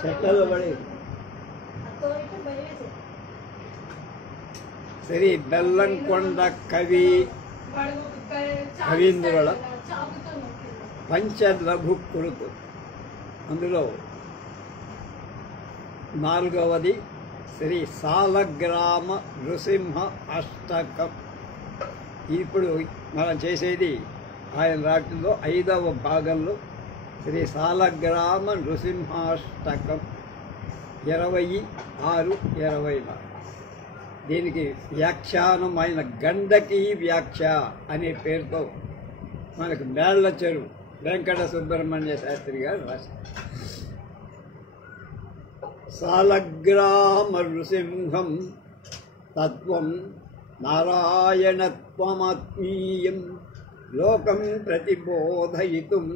చెట్లలో పడి సరే. బెల్లంకొండ కవీంద్రుల పంచలఘు కృతు, అందులో 4వది శ్రీ సాలగ్రామ నృసింహ అష్టకం. ఇప్పుడు మనం చేసేది ఆయన రాటిలో 5వ భాగంలో శ్రీ సాలగ్రామ నృసింహాష్టకం 26-24. దీనికి వ్యాఖ్యానం ఆయన గండకీ వ్యాఖ్య అనే పేరుతో మనకు మేళ్ల చెరువు వెంకట సుబ్రహ్మణ్య శాస్త్రి గారు రాశారు. సాలగ్రామ నృసింహం తత్వం నారాయణత్వమాత్మీయం లోకం ప్రతిబోధయితుం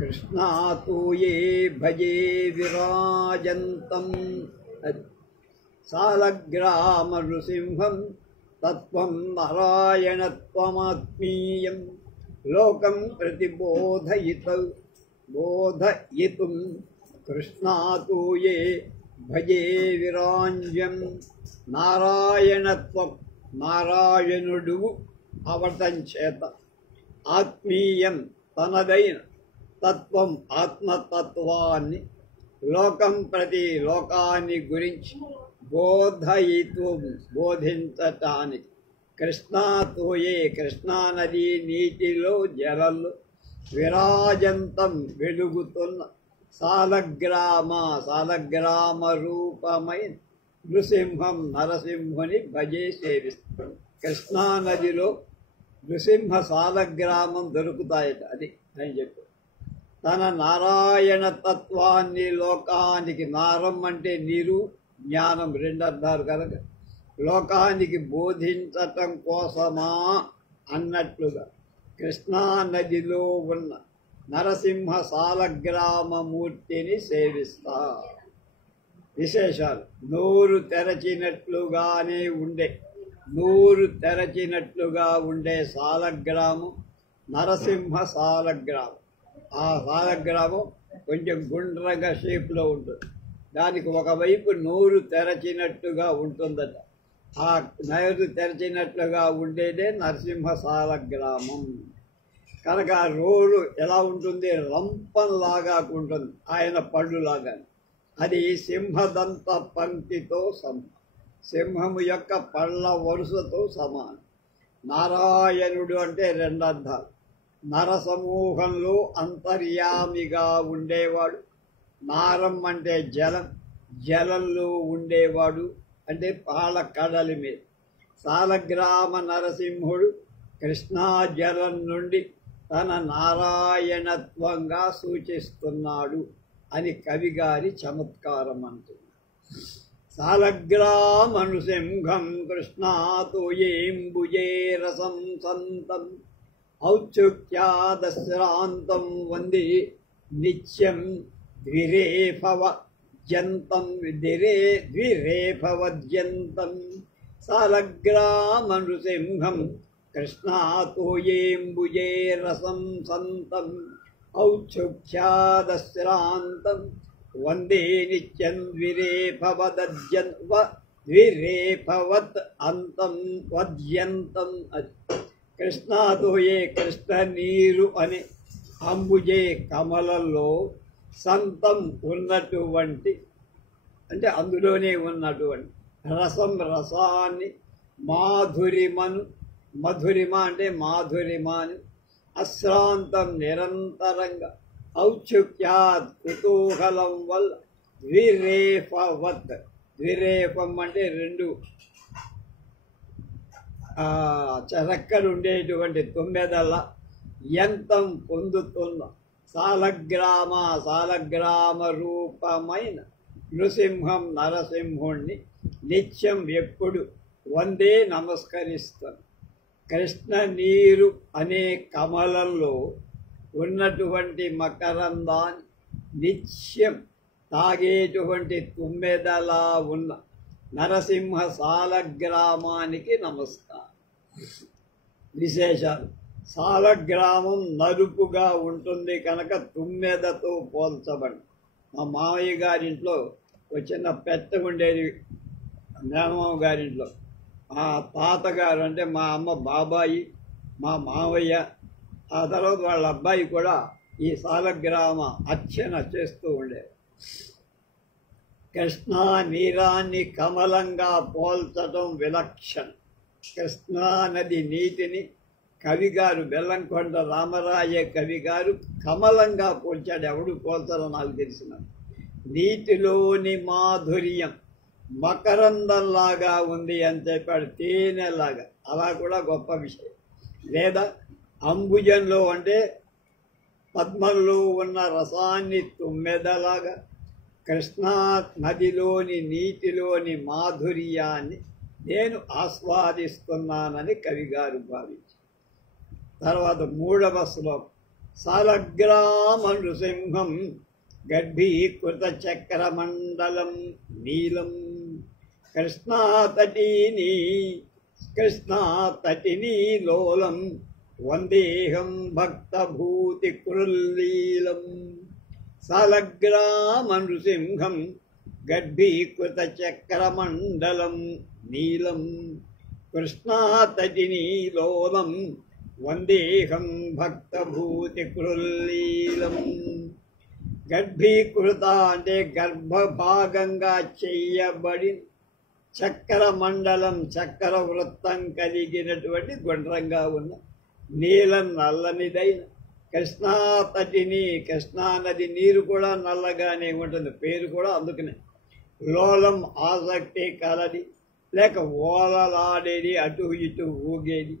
కృష్ణాతూయే భజే విరాజంతం. సాలగ్రామ నృసింహం తత్వం నారాయణత్వమాత్మీయం లోకం ప్రతిబోధయితుం కృష్ణాతూయే భజే విరాజ్యం. నారాయణత్వం, నారాయణుడు అవటం చేత, ఆత్మీయం తనదైన తత్వం ఆత్మతత్వాన్ని, లోకం ప్రతి లోకాన్ని గురించి బోధించటానికి, కృష్ణాతోయే కృష్ణానది నీటిలో జలంలో విరాజంతం వెలుగుతున్న సాలగ్రామ రూపమైన నృసింహం నరసింహుని భజే సేవిస్తాం. కృష్ణానదిలో నృసింహ సాలగ్రామం దొరుకుతాయట, అది అని చెప్పి తన నారాయణ తత్వాన్ని లోకానికి, నారం అంటే నీరు, జ్ఞానం 2 అర్థాలు కనుక లోకానికి బోధించటం కోసమా అన్నట్లుగా కృష్ణానదిలో ఉన్న నరసింహ సాలగ్రామమూర్తిని సేవిస్తా. విశేషాలు: నోరు తెరచినట్లుగా ఉండే సాలగ్రామం నరసింహ సాలగ్రామం. ఆ సాలగ్రామం కొంచెం గుండ్రంగా షేప్లో ఉంటుంది. దానికి ఒకవైపు నోరు తెరచినట్టుగా ఉంటుందట. ఆ నోరు తెరచినట్లుగా ఉండేదే నరసింహ సాలగ్రామం. కనుక ఆ రోలు ఎలా ఉంటుంది? రంపంలాగా ఉంటుంది, ఆయన పళ్ళులాగా. అది సింహదంత పంక్తితో సింహము యొక్క పళ్ళ వరుసతో సమానం. నారాయణుడు అంటే 2 అర్థాలు. నర సమూహంలో అంతర్యామిగా ఉండేవాడు. నారం అంటే జలం, జలంలో ఉండేవాడు అంటే పాల కడలి మీద. సాలగ్రామ నరసింహుడు కృష్ణా జలం నుండి తన నారాయణత్వంగా సూచిస్తున్నాడు అని కవిగారి చమత్కారం అంటున్నాడు. సాలగ్రామ నృసింహం కృష్ణాతోయేంబుజే రసం సంతం ఔత్సుక్యాదశ్రాంతం వందే నిత్యం ద్విరేఫవద్యంతం. సాలగ్రామ నృసింహం కృష్ణాతోయేంబుజే రసం సంతం ఔత్సుక్యాదశ్రాంతం వందే నిత్యం ద్విరేఫవత్ అంతం వద్యంతం. కృష్ణాతోయే కృష్ణ నీరు అని, అంబుజే కమలంలో, సంతం ఉన్నటువంటి అంటే అందులోనే ఉన్నటువంటి, రసం రసాన్ని, మాధురిమను మధురిమ అంటే మాధురిమాని, అశ్రాంతం నిరంతరంగా, ఔత్సుక్యాత్ కుతూహలం వల్ల, ద్విరేఫవత్ ద్విరేఫం అంటే 2 రెక్కలు ఉండేటువంటి తుమ్మెదల యంతం పొందుతున్న సాలగ్రామ రూపమైన నృసింహం నరసింహుణ్ణి నిత్యం ఎప్పుడు వందే నమస్కరిస్తాను. కృష్ణ నీరు అనే కమలంలో ఉన్నటువంటి మకరందాన్ని నిత్యం తాగేటువంటి తుమ్మెదలా ఉన్న నరసింహ సాలగ్రామానికి నమస్కారం. విశేషాలు. సాలగ్రామం నలుపుగా ఉంటుంది కనుక తుమ్మెదతో పోల్చబడి. మా మామయ్య గారింట్లో ఒక చిన్న పెట్ట ఉండేది, మేనమామ గారింట్లో. ఆ తాతగారు అంటే మా అమ్మ బాబాయి, మా మావయ్య, ఆ తర్వాత వాళ్ళ అబ్బాయి కూడా ఈ సాలగ్రామ అర్చన చేస్తూ ఉండేది. కృష్ణా నీరాన్ని కమలంగా పోల్చటం విలక్షణం. కృష్ణా నది నీటిని కవిగారు బెల్లంకొండ రామరాయ కవిగారు కమలంగా పోల్చాడు. ఎవడు పోల్చారో నాకు తెలిసిన. నీటిలోని మాధుర్యం మకరందంలాగా ఉంది అని చెప్పాడు, తేనెలాగా. అలా కూడా గొప్ప విషయం. లేదా అంబుజంలో అంటే పద్మంలో ఉన్న రసాన్ని తుమ్మెదలాగా, కృష్ణా నదిలోని నీటిలోని మాధుర్యాన్ని నేను ఆస్వాదిస్తున్నానని కవిగారు భావించారు. తర్వాత 3వ శ్లోకం. సాలగ్రామ నృసింహం గర్భీకృత చక్రమండలం నీలం కృష్ణాతటినీ లోలం వందేహం భక్తభూతి కృల్లీలం. సాలగ్రామ నృసింహం గర్భీకృత చక్రమండలం నీలం కృష్ణాతటినీ లోలం వందేహం భక్తభూతి కృల్లీలం. గర్భీకృత అంటే గర్భభాగంగా చెయ్యబడి, చక్ర మండలం చక్ర వృత్తం కలిగినటువంటి గుండ్రంగా ఉన్న నీలం నల్లనిదైన కృష్ణాతటిని, కృష్ణానది నీరు కూడా నల్లగానే ఉంటుంది, పేరు కూడా అందుకనే. లోలం ఆసక్తి కలది, లేక ఓలలాడేది, అటు ఇటు ఊగేది.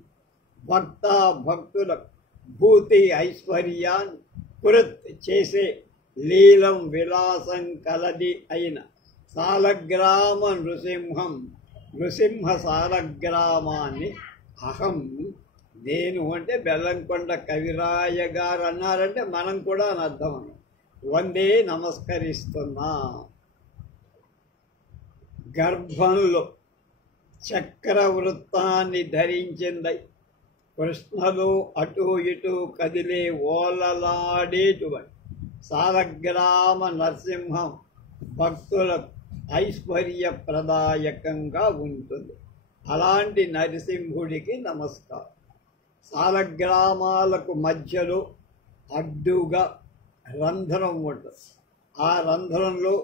భక్తుల భూతి ఐశ్వర్యాన్ని కృత్ చేసే లీలం విలాసం కలది అయిన సాలగ్రామ నృసింహం, నృసింహ సాలగ్రామాన్ని అహం నేను అంటే బెల్లంకొండ కవిరాయ గారు అన్నారంటే మనం కూడా అని అర్థం. వందే నమస్కరిస్తున్నా. గర్భంలో చక్రవృత్తాన్ని ధరించిందై కృష్ణలో అటు ఇటు కదిలే ఓలలాడేటువంటి సాలగ్రామ నరసింహం భక్తులకు ఐశ్వర్యప్రదాయకంగా ఉంటుంది. అలాంటి నరసింహుడికి నమస్కారం. సాలగ్రామాలకు మధ్యలో అడ్డుగా రంధ్రం ఉంటుంది. ఆ రంధ్రంలో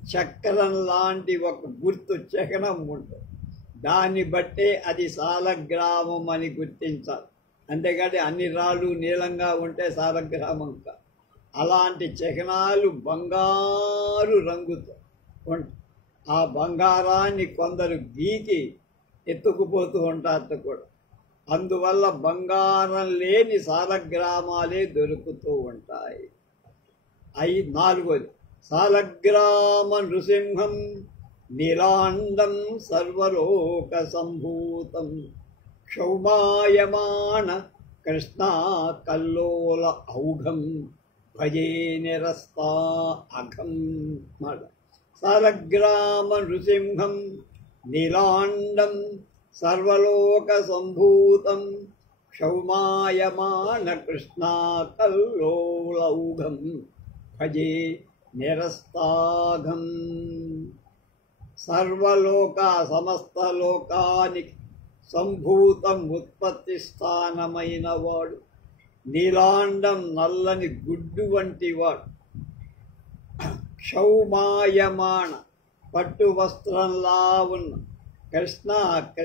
చక్రం లాంటి ఒక గుర్తు చిహ్నం ఉంటుంది. దాన్ని బట్టే అది సాలగ్రామం అని గుర్తించాలి. అంతేకాని అన్ని రాళ్ళు నీలంగా ఉంటే సాలగ్రామం కాదు. అలాంటి చిహ్నాలు బంగారు రంగుతో ఉంటాయి. ఆ బంగారాన్ని కొందరు గీకి ఎత్తుకుపోతూ ఉంటారు కూడా. అందువల్ల బంగారం లేని సాలగ్రామాలే దొరుకుతూ ఉంటాయి. 4వది సాలగ్రామ నృసింహం నీలాండం సర్వలోక సంభూతం క్షౌమాయమాన కృష్ణా కల్లోల ఔఘం భజే నిరస్తా అఘం. సాలగ్రామ నృసింహం నీలాండం సర్వలోక సంభూతం క్షౌమాయమాన కృష్ణా కల్లోల ఔఘం భజే నిరస్తాఘం. సర్వలోక సమస్త లోకానికి సంభూతం ఉత్పత్తి స్థానమైన వాడు, నీలాండం నల్లని గుడ్డు వంటి వాడు, క్షౌమాయమాణ పట్టు వస్త్రంలా ఉన్న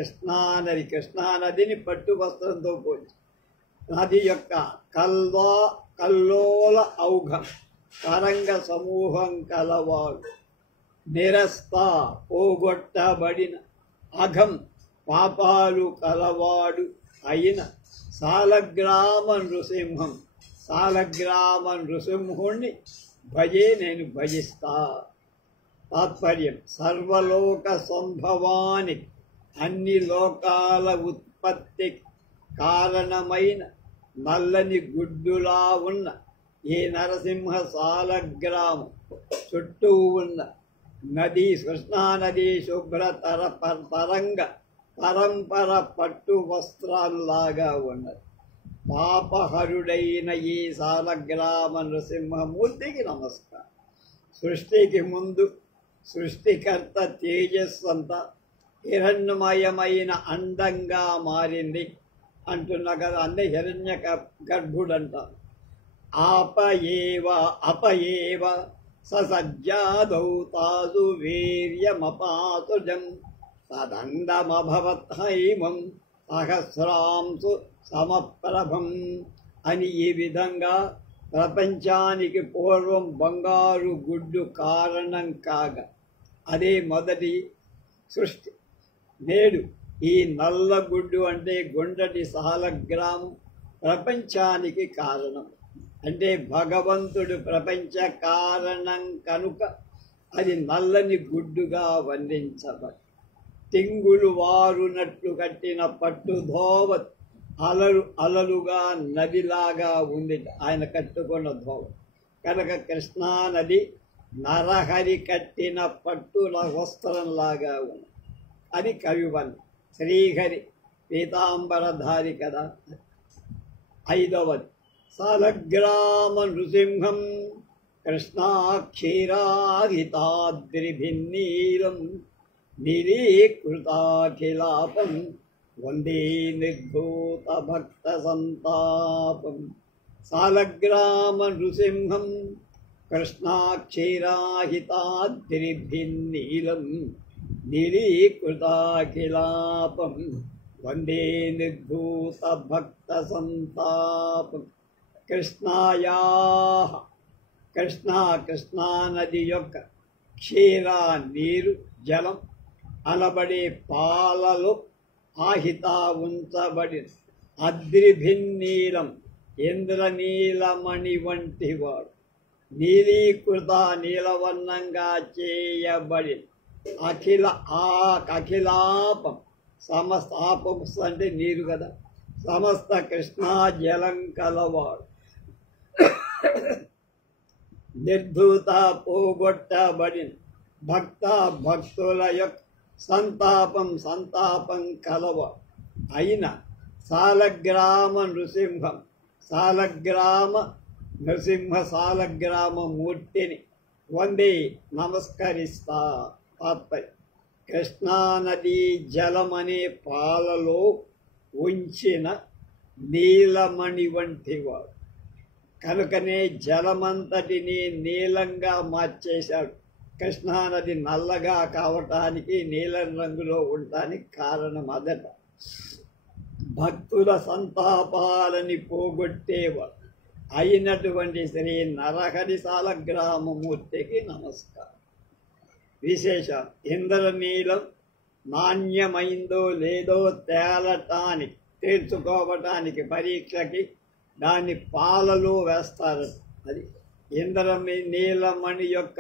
కృష్ణానదిని పట్టు వస్త్రంతో పోల్చి నది యొక్క కల్లోల ఔఘం తరంగ సమూహం కలవాడు, నిరస్త పోగొట్టబడిన, అఘం పాపాలు కలవాడు అయిన సాలగ్రామ నృసింహం, సాలగ్రామ నృసింహుణ్ణి భజే నేను భజిస్తా. తాత్పర్యం సర్వలోక సంభవానికి అన్ని లోకాల ఉత్పత్తి కారణమైన నల్లని గుడ్డులా ఉన్న ఈ నరసింహ సాలగ్రామం చుట్టూ ఉన్న నది కృష్ణానది శుభ్ర తరంగ పరంపర పట్టు వస్త్రాల్లాగా ఉన్నది. పాపహరుడైన ఈ సాలగ్రామ నృసింహమూర్తికి నమస్కారం. సృష్టికి ముందు సృష్టికర్త తేజస్సంతా హిరణ్యమయమైన అండంగా మారింది అంటున్నా కదా, అన్నీ హిరణ్య గర్భుడంటారు. అపయేవ సజ్జాదౌ తాసు వీర్యమపాతుజం తదండమభవత్ హైమం సహస్రాంసు సమప్రభం అని ఈ విధంగా ప్రపంచానికి పూర్వం బంగారు గుడ్డు కారణం కాగా అదే మొదటి సృష్టి. నేడు ఈ నల్ల గుడ్డు అంటే గుండ్రటి సాలగ్రామం ప్రపంచానికి కారణం. అంటే భగవంతుడు ప్రపంచ కారణం కనుక అది నల్లని గుడ్డుగా వర్ణించబడి, తింగులు వారునట్లు కట్టిన పట్టు ధోవ అలలుగా నదిలాగా ఉంది ఆయన కట్టుకున్న ధోవ కనుక కృష్ణానది నరహరి కట్టిన పట్టుల వస్త్రంలాగా ఉంది అని కవివన్. శ్రీహరి పీతాంబరధారి కదా. ఐదవది సాలగ్రామ నృసింహం కృష్ణాక్షీరాహితాద్రిభిన్నీలం నిరీకృతాఖిలాపం వందే నిర్భూత భక్త సంతాపం. సాలగ్రామ నృసింహం కృష్ణాక్షీరాహితాద్రిభిన్నీలం నిరీకృతాఖిలాపం వందే నిర్భూత భక్త సంతాపం. కృష్ణానది యొక్క క్షీరా నీరు జలం అనబడే పాలలో ఆహిత ఉంచబడి అద్రిభిన్నీలం ఇంద్రనీలమణి వంటి వాడు నీలీకృత నీలవర్ణంగా చేయబడి అఖిలాపం సమస్త ఆపం అంటే నీరు కదా, సమస్త కృష్ణా జలం కలవాడు నిర్ధూత పోగొట్టబడిన భక్తుల యొక్క సంతాపం కలవ అయిన సాలగ్రామ మూర్తిని వందే నమస్కరిస్తా. తాత్పర్యం కృష్ణానదీ జలమనే పాలలో ఉంచిన నీలమణి వంటి వాడు కనుకనే జలమంతటిని నీలంగా మార్చేశాడు. కృష్ణానది నల్లగా కావటానికి నీలం రంగులో ఉండటానికి కారణం అదట. భక్తుల సంతాపాలని పోగొట్టేవాడు అయినటువంటి శ్రీ నరహరి సాలగ్రామమూర్తికి నమస్కారం. విశేషం ఇంద్రనీలం నాణ్యమైందో లేదో తేల్చుకోవటానికి పరీక్షకి దాన్ని పాలలో వేస్తారు. అది నీలమణి యొక్క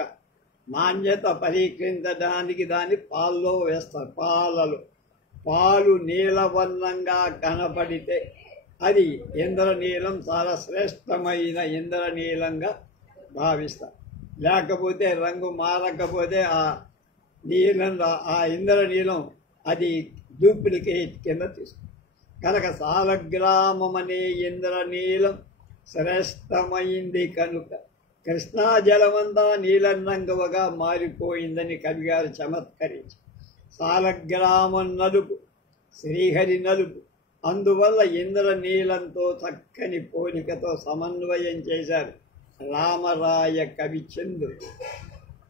నాణ్యత పరీక్షించడానికి దాన్ని పాలలో వేస్తారు. పాలు నీలవర్ణంగా కనపడితే అది ఇంద్రనీలం చాలా శ్రేష్టమైన ఇంద్రనీలంగా భావిస్తారు. లేకపోతే రంగు మారకపోతే ఆ ఇంద్రనీలం అది డూప్లికేట్ కింద తీసుకుంది. కనుక సాలగ్రామం అనే ఇంద్రనీలం శ్రేష్టమైంది కనుక కృష్ణా జలమంతా నీలం రంగుగా మారిపోయిందని కవిగారు చమత్కరించి సాలగ్రామం నలుపు, శ్రీహరి నలుపు, అందువల్ల ఇంద్రనీలంతో చక్కని పోలికతో సమన్వయం చేశారు రామరాయ కవిచంద్రుడు.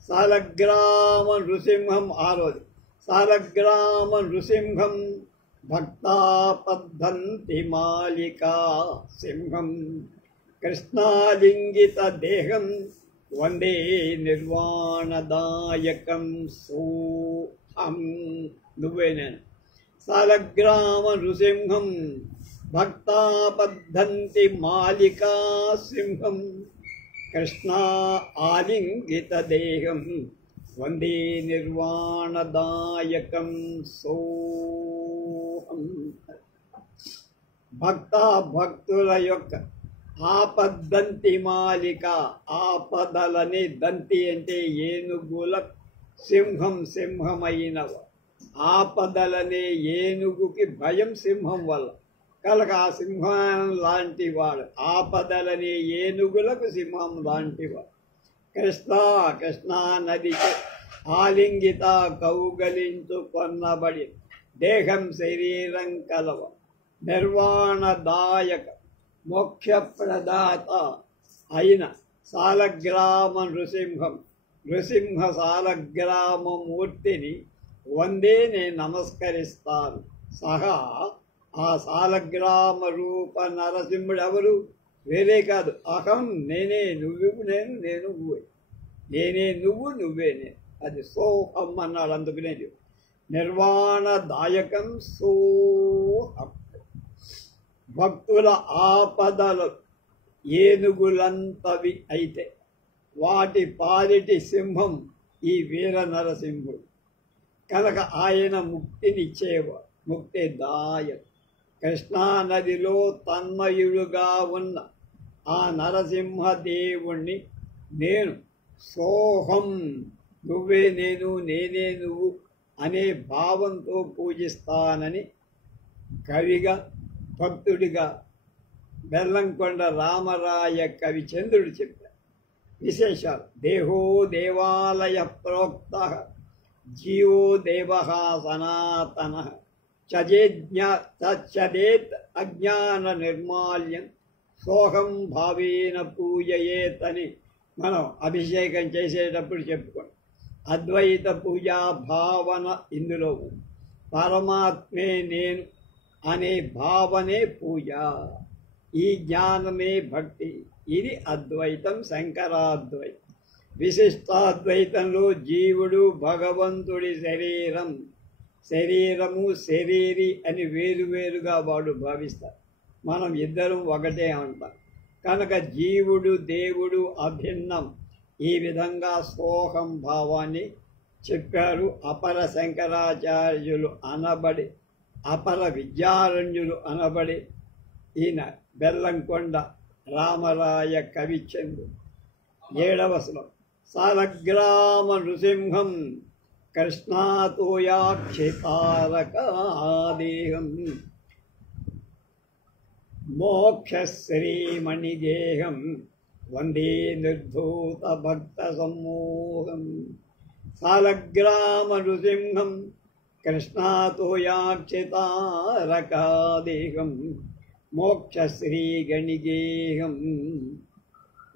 సాలగ్రామ నృసింహం ఆరోది. సాలగ్రామ నృసింహం భక్తాపద్ధంతి మాలికా సింహం కృష్ణాలింగిత దేహం వందే నిర్వాణదాయకం సోహం. నువ్వే నేను. సాలగ్రామ నృసింహం భక్తాపద్ధంతి మాలికా సింహం కృష్ణా ఆలింగిత దేహం వందే నిర్వాణదాయకం సోహం. భక్తుల యొక్క ఆపద్దంతి మాలిక, ఆపదలని దంతి అంటే ఏనుగుల సింహమైనవ ఆపదలనే ఏనుగుకి భయం సింహం వల్ల కనుక ఆ సింహం లాంటి వాడు. ఆపదలనే ఏనుగులకు సింహం లాంటివాడు. కృష్ణా నదికి ఆలింగిత కౌగలించుకొన్నబడి దేహం శరీరం కలవ నిర్వాణదాయక మోక్షప్రదాత అయిన సాలగ్రామ నృసింహ సాలగ్రామమూర్తిని వందే నేను నమస్కరిస్తాను. సహా ఆ సాలగ్రామ రూప నరసింహుడు ఎవరు? వేరే కాదు. అహం నేనే, నువ్వు నేను, నేను నువ్వే. నేనే నువ్వు, నువ్వే నేను. అది సోహం అన్నాడు. అందుకనే నిర్వాణదాయకం సోహం. భక్తుల ఆపదలు ఏనుగులంతవి అయితే వాటి పాలిటి సింహం ఈ వీర నరసింహుడు కనుక ఆయన ముక్తినిచ్చేవాడు. ముక్తిదాయక. కృష్ణానదిలో తన్మయుడుగా ఉన్న ఆ నరసింహదేవుణ్ణి నేను సోహం, నువ్వే నేను, నేనే నువ్వు అనే భావంతో పూజిస్తానని కవిగా భక్తుడిగా బెల్లంకొండ రామరాయ కవిచంద్రుడు చెప్పారు. విశేషాలు: దేహో దేవాలయ ప్రోక్త జీవో దేవ సనాతన చదేత్ అజ్ఞాన నిర్మాల్యం సోహం భావేన పూజయేతని మనం అభిషేకం చేసేటప్పుడు చెప్పుకోండి. అద్వైత పూజా భావన ఇందులో ఉంది. పరమాత్మే నేను అనే భావనే పూజ. ఈ జ్ఞానమే భక్తి. ఇది అద్వైతం, శంకరాద్వైతం. విశిష్టాద్వైతంలో జీవుడు భగవంతుడి శరీరము శరీరి అని వేరువేరుగా వాడు భావిస్తారు. మనం ఇద్దరం ఒకటే అంటాం. కనుక జీవుడు దేవుడు అభిన్నం. ఈ విధంగా సోహం భావాన్ని చెప్పారు అపర శంకరాచార్యులు అనబడి, అపర విద్యారణ్యులు అనబడి ఈయన బెల్లంకొండ రామరాయ కవిచంద్రుడు. 7వ శ్లోకం. సాలగ్రామ నృసింహం కృష్ణాతోయాక్షితారకాదేహం మోక్షశ్రీమణిగేహం వందే నిర్ధూత భక్త సమ్మోహం. సాలగ్రామ నృసింహం కృష్ణాతోయాక్షితారకాదేహం మోక్షశ్రీగణిగేహం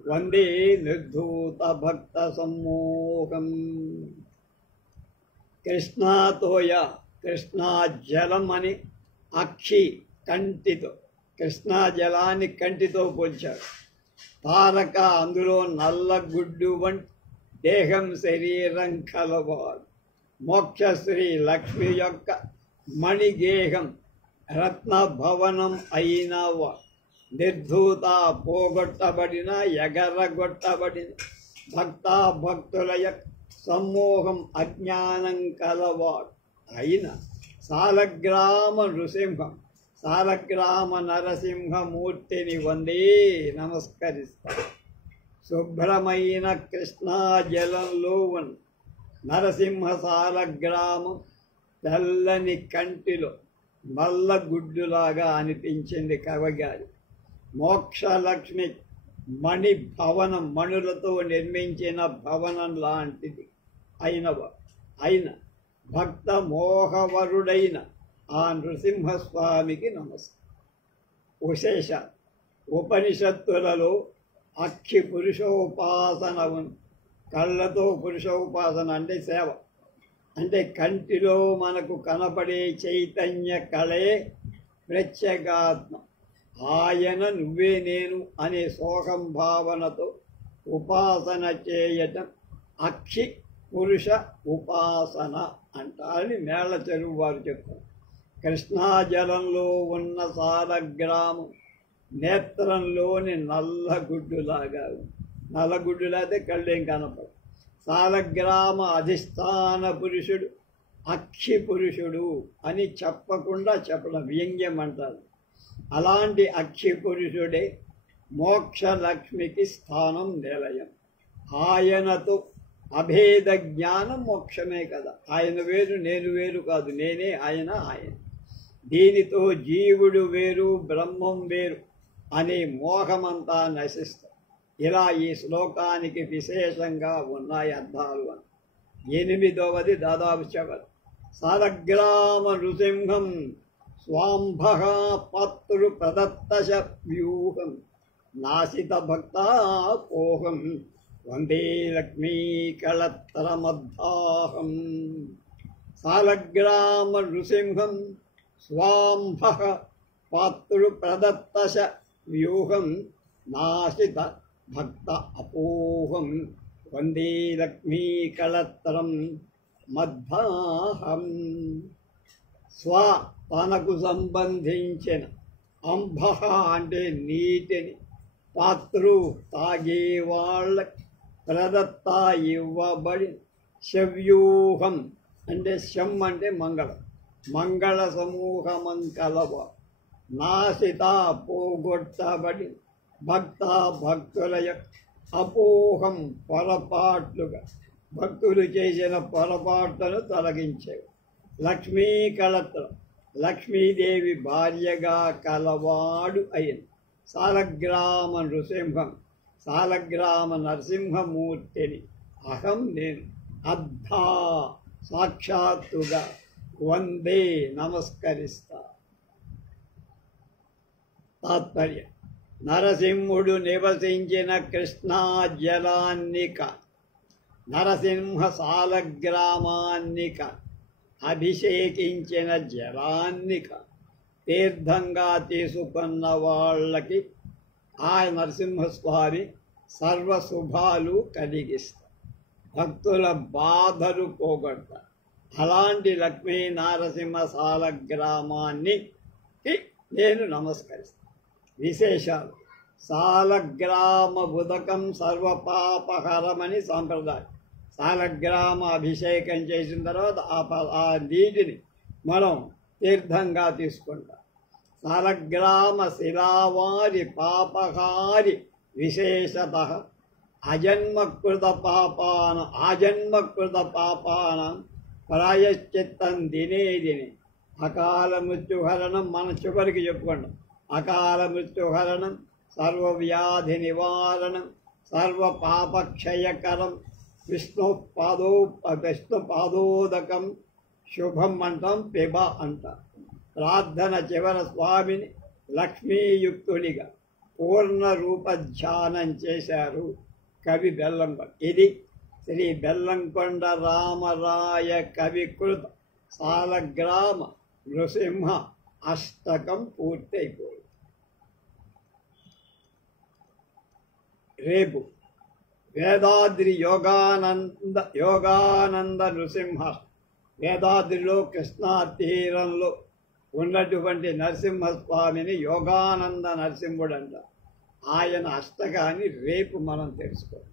వందే నిర్ధూత భక్త సమ్మోహం. కృష్ణాతోయ, కృష్ణా జలం అని అక్షి కంటితో, కృష్ణా జలాన్ని కంటితో పోల్చారు. తారక అందులో నల్లగుడ్డు వంటి దేహం శరీరం కలవాడు. మోక్షశ్రీ లక్ష్మి యొక్క మణిగేహం రత్న భవనం అయినవా. నిర్ధూత పోగొట్టబడిన, ఎగరగొట్టబడిన భక్తుల యొక్క సమ్మోహం అజ్ఞానం కలవాడు అయిన సాలగ్రామ నృసింహం, సాలగ్రామ నరసింహమూర్తిని వందే నమస్కరిస్తాను. శుభ్రమైన కృష్ణా జలంలో ఉన్న నరసింహ సాలగ్రామం తెల్లని కంటిలో నల్ల గుడ్డులాగా అనిపించింది కవగారి. మోక్షలక్ష్మి మణి భవనం, మణులతో నిర్మించిన భవనం లాంటిది అయిన భక్త మోహవరుడైన ఆ నృసింహస్వామికి నమస్కారం. విశేష ఉపనిషత్తులలో అక్షి పురుషోపాసన ఉంది. కళ్ళతో పురుషోపాసన అంటే సేవ. అంటే కంటిలో మనకు కనపడే చైతన్య కళే ప్రత్యేగాత్మ. ఆయన నువ్వే నేను అనే సోహం భావనతో ఉపాసన చేయటం అక్షి పురుష ఉపాసన అంటారని మేళ్ల చెరువు వారు చెప్తారు. కృష్ణాజలంలో ఉన్న సాలగ్రామం నేత్రంలోని నల్లగుడ్డులాగా, నల్లగుడ్డులాగే కళ్ళేం కనపడు. సాలగ్రామ అధిష్టాన పురుషుడు అక్షి పురుషుడు అని చెప్పకుండా చెప్పడం వ్యంగ్యం అంటారు. అలాంటి అక్షి పురుషుడే మోక్షలక్ష్మికి స్థానం నిలయం. ఆయనతో అభేద జ్ఞానం మోక్షమే కదా. ఆయన వేరు నేను వేరు కాదు, నేనే ఆయన ఆయన. దీనితో జీవుడు వేరు బ్రహ్మం వేరు అనే మోహమంతా నశిస్తాయి. ఇలా ఈ శ్లోకానికి విశేషంగా ఉన్నాయి అర్థాలు అని. 8వది దాదాపు చివరి. సాలగ్రామ నృసింహం స్వాంభ పత్రు ప్రదత్తశ వ్యూహం నాసిత భక్తాపోహం వందే లక్ష్మీ కళత్రమద్దాహం. సాలగ్రామ నృసింహం స్వాంభ పత్రు ప్రదత్తశ వ్యూహం నాసిత భక్త అపోహం వందే లక్ష్మీ కళత్రం మద్దాహం. స్వ తనకు సంబంధించిన, అంబ అంటే నీటిని, పాత్రు తాగేవాళ్ళకి, ప్రదత్త ఇవ్వబడి, శవ్యూహం అంటే శం అంటే మంగళం, మంగళ సమూహమం కలవ, నాసిత పోగొట్టబడి, భక్త భక్తుల అపోహం పొరపాట్లుగా భక్తులు చేసిన పొరపాట్లను తొలగించేవి. లక్ష్మీ కళత్రం లక్ష్మీదేవి భార్యగా కలవాడు అయిన సాలగ్రామ నృసింహం సాలగ్రామ నరసింహమూర్తిని అహం నేను అద్ధా సాక్షాత్తుగా వందే నమస్కరిస్తా. తాత్పర్యం: నరసింహుడు నివసించిన కృష్ణా జలాన్నిక, నరసింహ సాలగ్రామాన్నిక, అభిషేకించిన జలాన్నిక తీర్థంగా తీసుకున్న వాళ్ళకి ఆ నరసింహస్వామి సర్వశుభాలు కలిగిస్తారు, భక్తుల బాధలు పోగొడతారు. అలాంటి లక్ష్మీ నారసింహ సాలగ్రామానికి నేను నమస్కరిస్తాను. విశేషాలు: సాలగ్రామ ఉదకం సర్వపాపహరమని సాంప్రదాయం. సాలగ్రామ అభిషేకం చేసిన తర్వాత ఆ నీటిని మనం తీర్థంగా తీసుకుంటాం. సాలగ్రామ శిలావారి పాపహారి విశేషత ఆజన్మకృత పాపానం ప్రాయశ్చిత్తం దినే దినే. అకాల మృత్యుహరణం మన చివరికి చెప్పుకున్నాం. అకాల మృత్యుహరణం, సర్వవ్యాధి నివారణం, సర్వపాపక్షయకరం, విష్ణు పాదోదకం శుభం అంటాం, పిబ అంటాం. ప్రార్థన చివర స్వామిని లక్ష్మీయుక్తుడిగా పూర్ణ రూప ధ్యానం చేశారు కవి బెల్లంకొండ. ఇది శ్రీ బెల్లంకొండ రామరాయ కవికృత సాలగ్రామ నృసింహ అష్టకం పూర్తయిపోయింది. రేపు వేదాద్రి యోగానంద నృసింహ. వేదాద్రిలో కృష్ణా తీరంలో ఉన్నటువంటి నరసింహస్వామిని యోగానంద నరసింహుడు అంటారు. ఆయన అష్టకాన్ని రేపు మనం తెలుసుకోవాలి.